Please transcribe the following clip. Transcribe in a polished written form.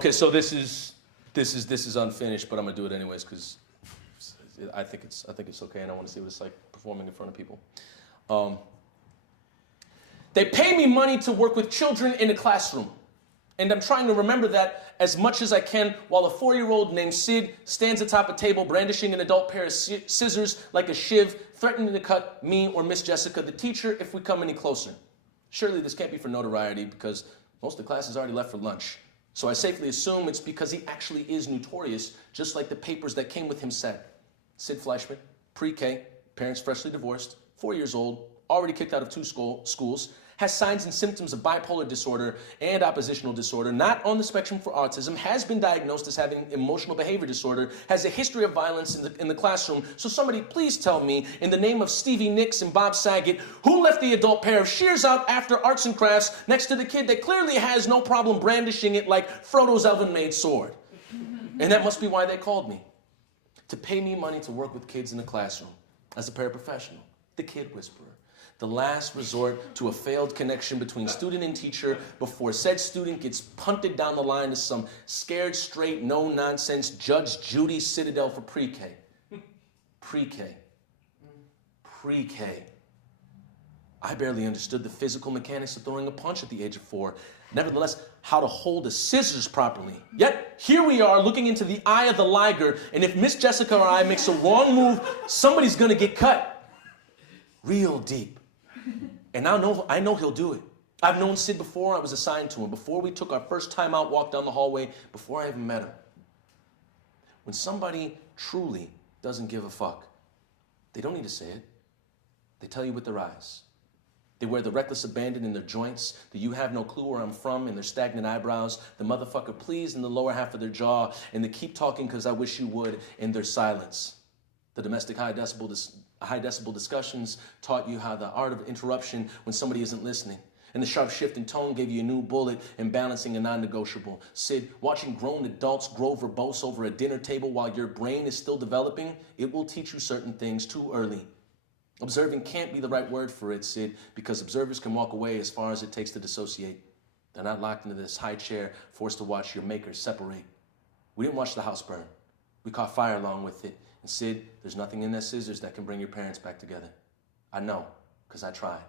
Okay, so this is unfinished, but I'm gonna do it anyways because I think it's okay, and I want to see what it's like performing in front of people. They pay me money to work with children in a classroom, and I'm trying to remember that as much as I can while a 4-year-old named Sid stands atop a table brandishing an adult pair of scissors like a shiv, threatening to cut me or Miss Jessica, the teacher, if we come any closer. Surely this can't be for notoriety because most of the class has already left for lunch. So I safely assume it's because he actually is notorious, just like the papers that came with him said. Sid Fleischman, pre-K, parents freshly divorced, 4 years old, already kicked out of 2 schools, has signs and symptoms of bipolar disorder and oppositional disorder, not on the spectrum for autism, has been diagnosed as having emotional behavior disorder, has a history of violence in the classroom. So somebody please tell me, in the name of Stevie Nicks and Bob Saget, who left the adult pair of shears out after arts and crafts next to the kid that clearly has no problem brandishing it like Frodo's elven-made sword? And that must be why they called me. To pay me money to work with kids in the classroom as a paraprofessional, the kid whisperer. The last resort to a failed connection between student and teacher before said student gets punted down the line to some scared straight, no-nonsense Judge Judy Citadel for pre-K. Pre-K. Pre-K. I barely understood the physical mechanics of throwing a punch at the age of 4. Nevertheless, how to hold a scissors properly. Yet, here we are looking into the eye of the liger, and if Miss Jessica or I makes a wrong move, somebody's gonna get cut. Real deep. And I know he'll do it. I've known Sid before I was assigned to him, before we took our first time out walk down the hallway, before I even met him. When somebody truly doesn't give a fuck, they don't need to say it. They tell you with their eyes. They wear the reckless abandon in their joints, the you have no clue where I'm from in their stagnant eyebrows, the motherfucker please in the lower half of their jaw, and the keep talking because I wish you would in their silence. The domestic high decibel discussions taught you how the art of interruption when somebody isn't listening. And the sharp shift in tone gave you a new bullet in balancing a non-negotiable. Sid, watching grown adults grow verbose over a dinner table while your brain is still developing, it will teach you certain things too early. Observing can't be the right word for it, Sid, because observers can walk away as far as it takes to dissociate. They're not locked into this high chair, forced to watch your makers separate. We didn't watch the house burn. We caught fire along with it. And Sid, there's nothing in that scissors that can bring your parents back together. I know, because I tried.